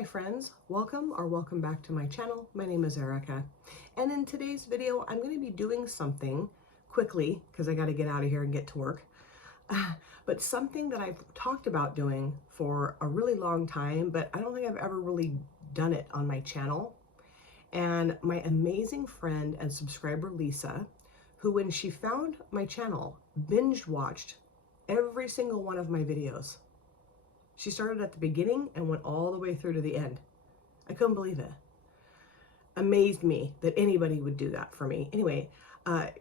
my friends, welcome back to my channel. My name is Erica, and in today's video I'm going to be doing something quickly because I got to get out of here and get to work, but something that I've talked about doing for a really long time, but I don't think I've ever really done it on my channel. And my amazing friend and subscriber Lisa, who when she found my channel binge watched every single one of my videos. She started at the beginning and went all the way through to the end. I couldn't believe it. Amazed me that anybody would do that for me. Anyway,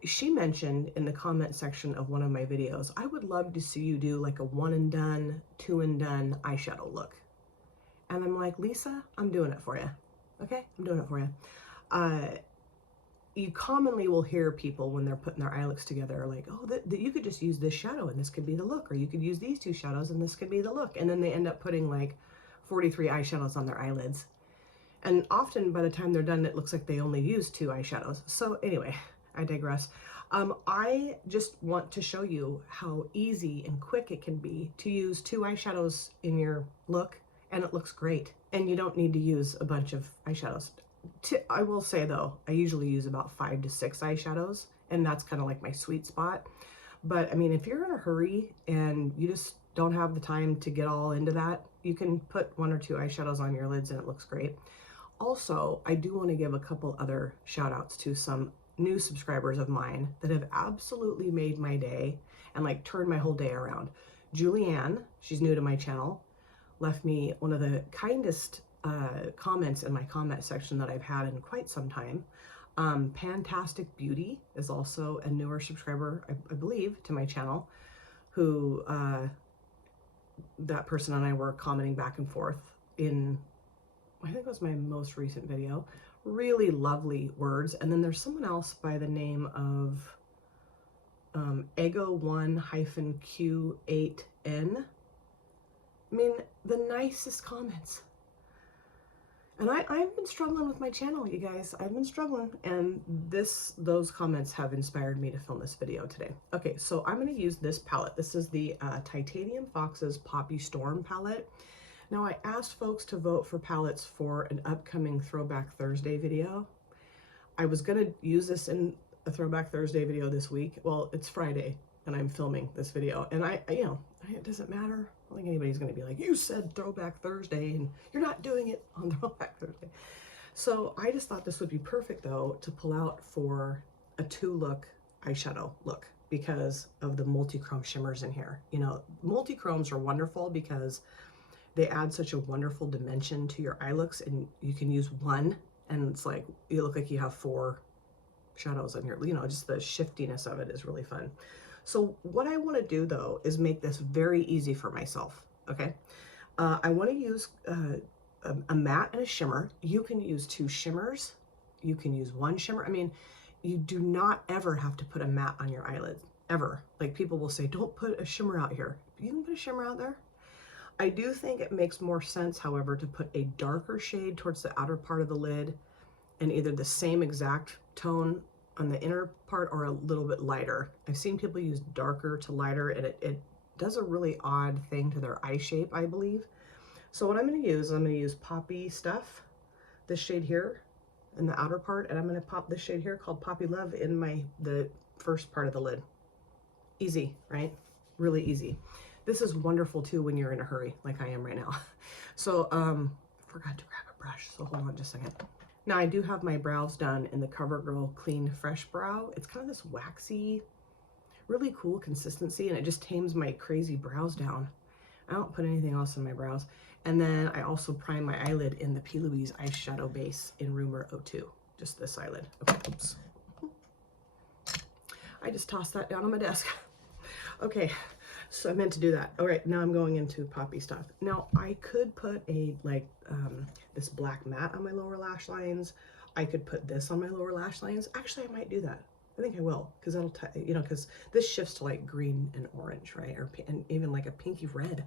she mentioned in the comment section of one of my videos, I would love to see you do like a one and done, two and done eyeshadow look. And I'm like, Lisa, I'm doing it for you. Okay, I'm doing it for you. You commonly will hear people when they're putting their eye looks together like, oh, that you could just use this shadow and this could be the look, or you could use these two shadows and this could be the look. And then they end up putting like 43 eyeshadows on their eyelids. And often by the time they're done, it looks like they only used 2 eyeshadows. So anyway, I digress. I just want to show you how easy and quick it can be to use 2 eyeshadows in your look, and it looks great. And you don't need to use a bunch of eyeshadows. I will say though, I usually use about 5 to 6 eyeshadows, and that's kind of like my sweet spot. But I mean, if you're in a hurry and you just don't have the time to get all into that, you can put 1 or 2 eyeshadows on your lids and it looks great. Also, I do want to give a couple other shout outs to some new subscribers of mine that have absolutely made my day and like turned my whole day around. Julianne, she's new to my channel, left me one of the kindest comments in my comment section that I've had in quite some time. Fantastic Beauty is also a newer subscriber, I believe, to my channel, who that person and I were commenting back and forth in, I think it was my most recent video. Really lovely words. And then there's someone else by the name of Ego1-Q8N. I mean, the nicest comments. And I've been struggling with my channel, you guys. I've been struggling, and those comments have inspired me to film this video today. Okay, so I'm going to use this palette. This is the Titanium Fox's Poppy Storm palette. Now, I asked folks to vote for palettes for an upcoming Throwback Thursday video. I was going to use this in a Throwback Thursday video this week. Well, it's Friday, and I'm filming this video, and it doesn't matter. I don't think anybody's going to be like, you said Throwback Thursday and you're not doing it on Throwback Thursday. So I just thought this would be perfect though to pull out for a 2-look eyeshadow look because of the multi-chrome shimmers in here. You know, multi-chromes are wonderful because they add such a wonderful dimension to your eye looks, and you can use one and it's like you look like you have 4 shadows on your, you know, just the shiftiness of it is really fun. So what I want to do though is make this very easy for myself, okay? I want to use a matte and a shimmer. You can use 2 shimmers. You can use 1 shimmer. I mean, you do not ever have to put a matte on your eyelids, ever. Like people will say, don't put a shimmer out here. You can put a shimmer out there. I do think it makes more sense, however, to put a darker shade towards the outer part of the lid and either the same exact tone on the inner part or a little bit lighter. I've seen people use darker to lighter, and it does a really odd thing to their eye shape, I believe. So what I'm going to use Poppy Stuff, this shade here in the outer part, and I'm going to pop this shade here called Poppy Love in the first part of the lid. Easy, right? Really easy. This is wonderful too when you're in a hurry like I am right now. So I forgot to grab a brush, so hold on just a second. Now I do have my brows done in the CoverGirl Clean Fresh Brow. It's kind of this waxy, really cool consistency, and it just tames my crazy brows down. I don't put anything else in my brows. And then I also prime my eyelid in the P. Louise eyeshadow base in Rumor 02. Just this eyelid. Okay, oops. I just tossed that down on my desk. Okay, so I meant to do that. All right, now I'm going into Poppy Stuff. Now I could put a this black matte on my lower lash lines. I could put this on my lower lash lines. Actually, I might do that. I think I will, because that'll, you know, because this shifts to like green and orange, right? And even like a pinky red.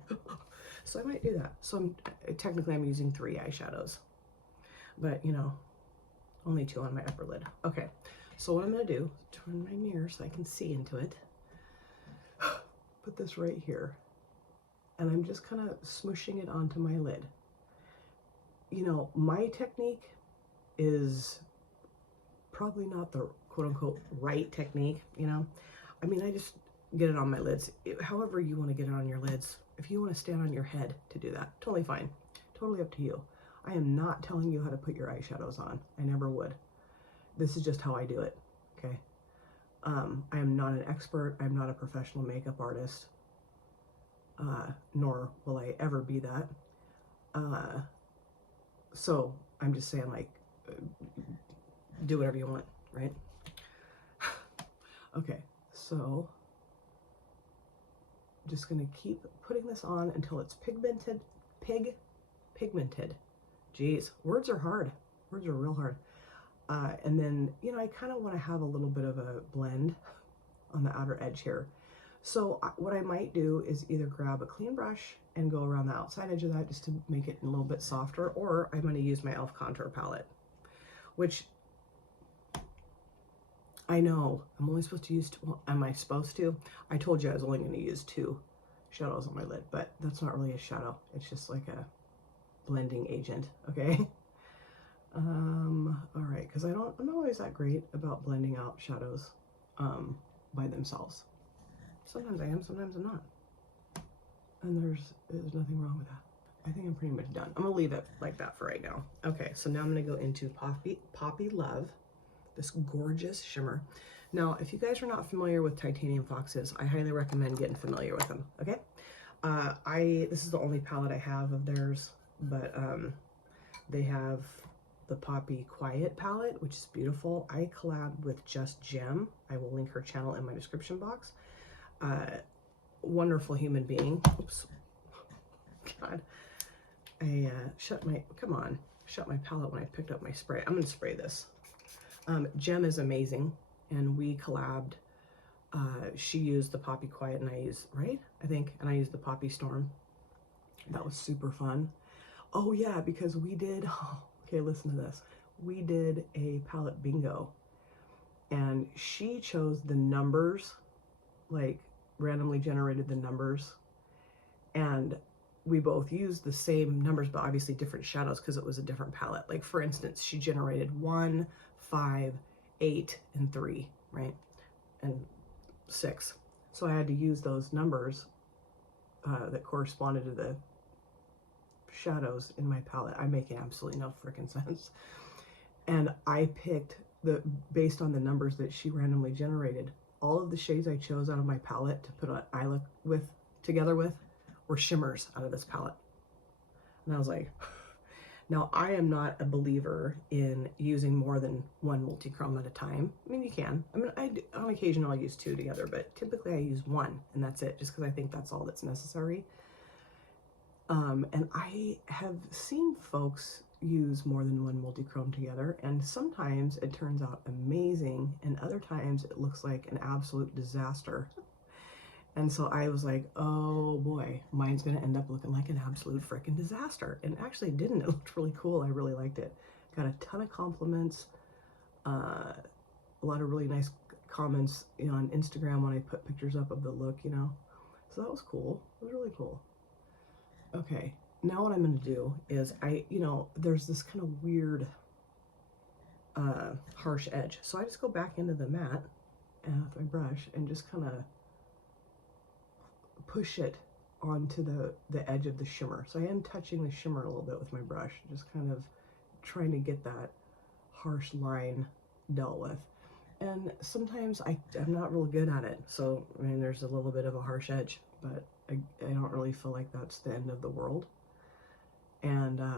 So I might do that. So technically I'm using 3 eyeshadows, but you know, only 2 on my upper lid. Okay, so what I'm gonna do, turn my mirror so I can see into it. Put this right here, and I'm just kind of smooshing it onto my lid. you know, my technique is probably not the quote-unquote right technique, you know. I mean, I just get it on my lids. However you want to get it on your lids. If you want to stand on your head to do that, totally fine. Totally up to you. I am not telling you how to put your eyeshadows on. I never would. This is just how I do it, okay? I am not an expert. I'm not a professional makeup artist, nor will I ever be that. So I'm just saying, like, do whatever you want, right? Okay, so I'm just gonna keep putting this on until it's pigmented. Pigmented. Jeez, words are hard. Words are real hard. And then, you know, I kind of want to have a little bit of a blend on the outer edge here. So what I might do is either grab a clean brush and go around the outside edge of that just to make it a little bit softer, or I'm going to use my e.l.f. contour palette, which I know I'm only supposed to use two. Well, am I supposed to? I told you I was only going to use 2 shadows on my lid, but that's not really a shadow. It's just like a blending agent, okay? All right, because I'm not always that great about blending out shadows by themselves. Sometimes I am, sometimes I'm not. And there's nothing wrong with that. I think I'm pretty much done. I'm gonna leave it like that for right now. Okay, so now I'm gonna go into Poppy Love, this gorgeous shimmer. Now, if you guys are not familiar with titanium foxes, I highly recommend getting familiar with them, okay? This is the only palette I have of theirs, but they have the Poppy Quiet palette, which is beautiful. I collabed with Just Gem. I will link her channel in my description box. Wonderful human being. Oops. God. I shut my palette when I picked up my spray. I'm going to spray this. Gem is amazing, and we collabed. She used the Poppy Quiet, and I used, right? I think, and I used the Poppy Storm. That was super fun. Oh yeah, because we did, okay, listen to this. We did a palette bingo, and she chose the numbers, like randomly generated the numbers, and we both used the same numbers, but obviously different shadows because it was a different palette. Like, for instance, she generated 1, 5, 8, and 3, right? And 6. So I had to use those numbers that corresponded to the shadows in my palette. I'm making absolutely no freaking sense. And I picked based on the numbers that she randomly generated, all of the shades I chose out of my palette to put an eye look together with were shimmers out of this palette. And I was like, now I am not a believer in using more than 1 multi-chrome at a time. I mean, you can. I mean, on occasion I'll use 2 together, but typically I use 1 and that's it, just because I think that's all that's necessary. And I have seen folks use more than 1 multi-chrome together, and sometimes it turns out amazing, and other times it looks like an absolute disaster. And so I was like, oh boy, mine's gonna end up looking like an absolute freaking disaster. And actually it didn't. It looked really cool. I really liked it. Got a ton of compliments, a lot of really nice comments, you know, on Instagram when I put pictures up of the look, you know. So that was cool. It was really cool. Okay, now what I'm going to do is there's this kind of weird harsh edge. So I just go back into the mat with my brush and just kind of push it onto the edge of the shimmer. So I am touching the shimmer a little bit with my brush, just kind of trying to get that harsh line dealt with. And sometimes I'm not real good at it. So, I mean, there's a little bit of a harsh edge, but I don't really feel like that's the end of the world. And I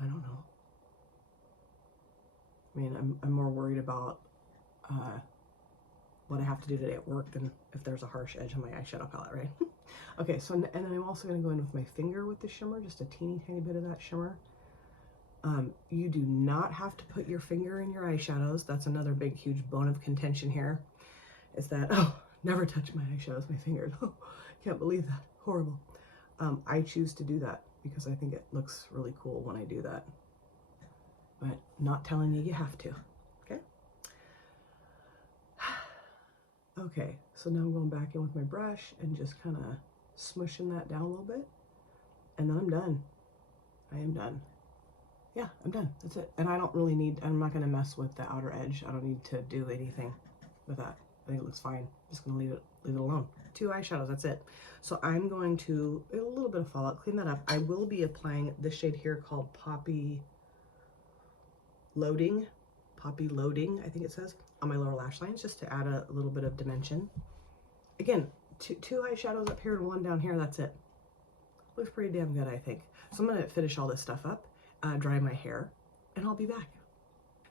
don't know. I mean, I'm more worried about what I have to do today at work than if there's a harsh edge on my eyeshadow palette, right? Okay, so, and then I'm also going to go in with my finger with the shimmer, just a teeny tiny bit of that shimmer. You do not have to put your finger in your eyeshadows. That's another big, huge bone of contention here, is that, oh, never touch my eyeshadows, my fingers. Oh, can't believe that. Horrible. I choose to do that because I think it looks really cool when I do that. But not telling you have to, okay? Okay, so now I'm going back in with my brush and just kind of smushing that down a little bit. And then I'm done. I am done. Yeah, I'm done. That's it. And I don't really need, I'm not going to mess with the outer edge. I don't need to do anything with that. I think it looks fine. I'm just going to leave it alone. 2 eyeshadows, that's it. So I'm going to, a little bit of fallout, clean that up. I will be applying this shade here called Poppy Loading, I think it says, on my lower lash lines, just to add a little bit of dimension. Again, two eyeshadows up here and 1 down here, that's it. Looks pretty damn good, I think. So I'm gonna finish all this stuff up, dry my hair, and I'll be back.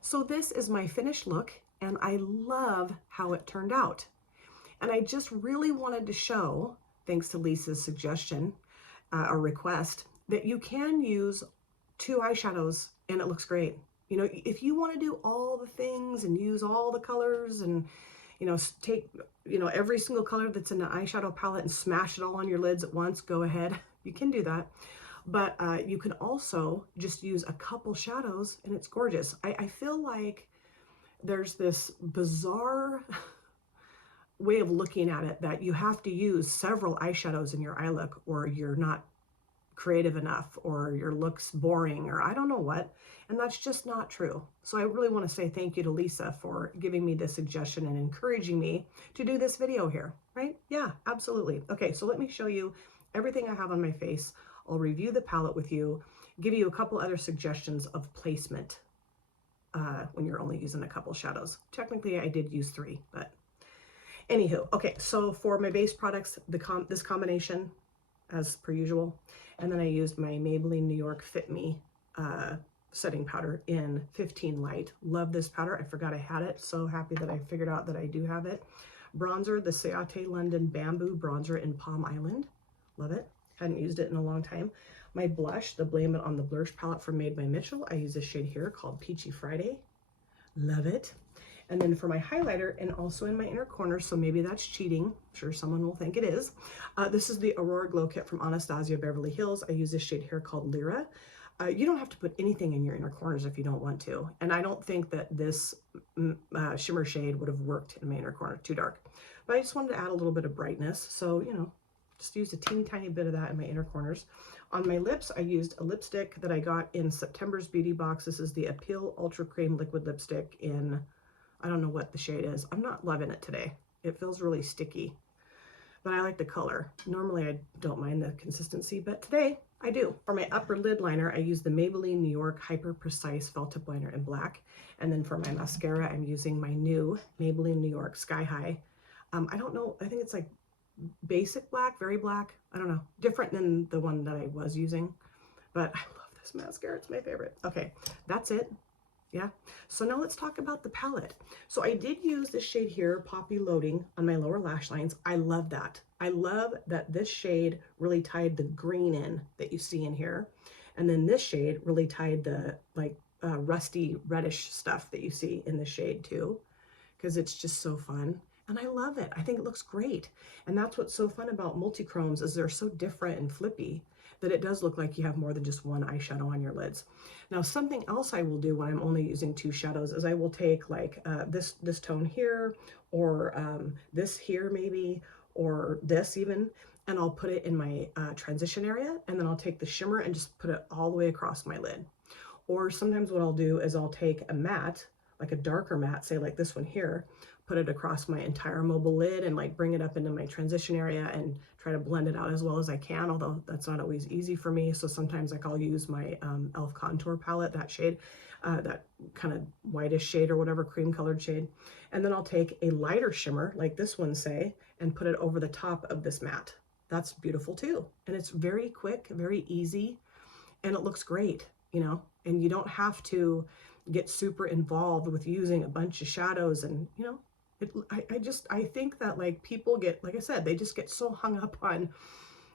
So this is my finished look, and I love how it turned out. And I just really wanted to show, thanks to Lisa's suggestion or request, that you can use 2 eyeshadows and it looks great. You know, if you want to do all the things and use all the colors and, you know, take, you know, every single color that's in the eyeshadow palette and smash it all on your lids at once, go ahead. You can do that. But you can also just use a couple shadows and it's gorgeous. I feel like there's this bizarre way of looking at it that you have to use several eyeshadows in your eye look or you're not creative enough or your look's boring or I don't know what, and that's just not true. So I really want to say thank you to Lisa for giving me this suggestion and encouraging me to do this video here, right? Yeah, absolutely. Okay, so let me show you everything I have on my face. I'll review the palette with you, give you a couple other suggestions of placement when you're only using a couple shadows. Technically I did use 3, but anywho, okay, so for my base products, this combination as per usual, and then I used my Maybelline New York Fit Me setting powder in 15 Light. Love this powder. I forgot I had it. So happy that I figured out that I do have it. Bronzer, the Ciate London Bamboo Bronzer in Palm Island. Love it. Hadn't used it in a long time. My blush, the Blame It on the Blush palette from Made by Mitchell. I use a shade here called Peachy Friday. Love it. And then for my highlighter and also in my inner corner, so maybe that's cheating. I'm sure someone will think it is. This is the Aurora Glow Kit from Anastasia Beverly Hills. I use this shade here called Lyra. You don't have to put anything in your inner corners if you don't want to. And I don't think that this shimmer shade would have worked in my inner corner, too dark. But I just wanted to add a little bit of brightness. So, you know, just use a teeny tiny bit of that in my inner corners. On my lips, I used a lipstick that I got in September's Beauty Box. This is the Appeal Ultra Cream Liquid Lipstick in, I don't know what the shade is. I'm not loving it today. It feels really sticky, but I like the color. Normally I don't mind the consistency, but today I do. For my upper lid liner, I use the Maybelline New York Hyper Precise Felt Tip Liner in black. And then for my mascara, I'm using my new Maybelline New York Sky High. I don't know, I think it's like basic black, very black. I don't know, different than the one that I was using, but I love this mascara. It's my favorite. Okay, that's it. Yeah, so now let's talk about the palette. So I did use this shade here, Poppy Loading, on my lower lash lines. I love that. I love that this shade really tied the green in that you see in here. And then this shade really tied the like rusty reddish stuff that you see in the shade too, because it's just so fun. And I love it. I think it looks great. And that's what's so fun about multi-chromes is they're so different and flippy that it does look like you have more than just one eyeshadow on your lids. Now, something else I will do when I'm only using 2 shadows is I will take like this tone here, or this here maybe, or this even, and I'll put it in my transition area, and then I'll take the shimmer and just put it all the way across my lid. Or sometimes what I'll do is I'll take a matte, like a darker matte, say like this one here, put it across my entire mobile lid and like bring it up into my transition area and try to blend it out as well as I can, although that's not always easy for me. So sometimes like I'll use my e.l.f. contour palette, that shade, that kind of whitish shade or whatever, cream colored shade. And then I'll take a lighter shimmer like this one, say, and put it over the top of this matte. That's beautiful too. And it's very quick, very easy, and it looks great, you know, and you don't have to get super involved with using a bunch of shadows and, you know, I think that like people get, like I said, they just get so hung up on,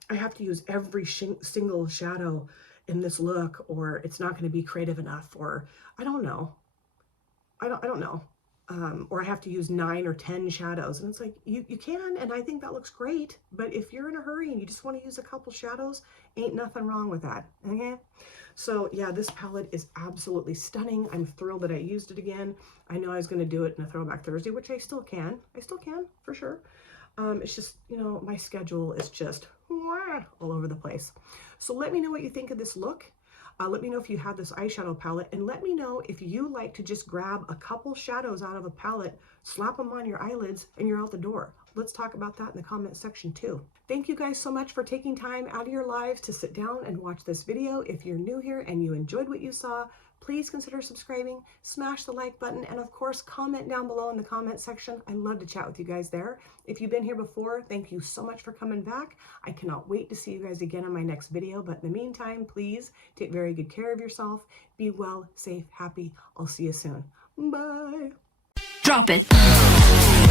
I have to use every single shadow in this look, or it's not going to be creative enough, or I don't know. I don't know. Or I have to use 9 or 10 shadows. And it's like, you can, and I think that looks great. But if you're in a hurry and you just want to use a couple shadows, ain't nothing wrong with that. Okay? So yeah, this palette is absolutely stunning. I'm thrilled that I used it again. I know I was going to do it in a Throwback Thursday, which I still can. I still can, for sure. It's just, you know, my schedule is just all over the place. So let me know what you think of this look. Let me know if you have this eyeshadow palette, and let me know if you like to just grab a couple shadows out of a palette, slap them on your eyelids, and you're out the door. Let's talk about that in the comment section too. Thank you guys so much for taking time out of your lives to sit down and watch this video. If you're new here and you enjoyed what you saw, please consider subscribing, smash the like button, and of course, comment down below in the comment section. I love to chat with you guys there. If you've been here before, thank you so much for coming back. I cannot wait to see you guys again on my next video, but in the meantime, please take very good care of yourself. Be well, safe, happy. I'll see you soon. Bye. Drop it.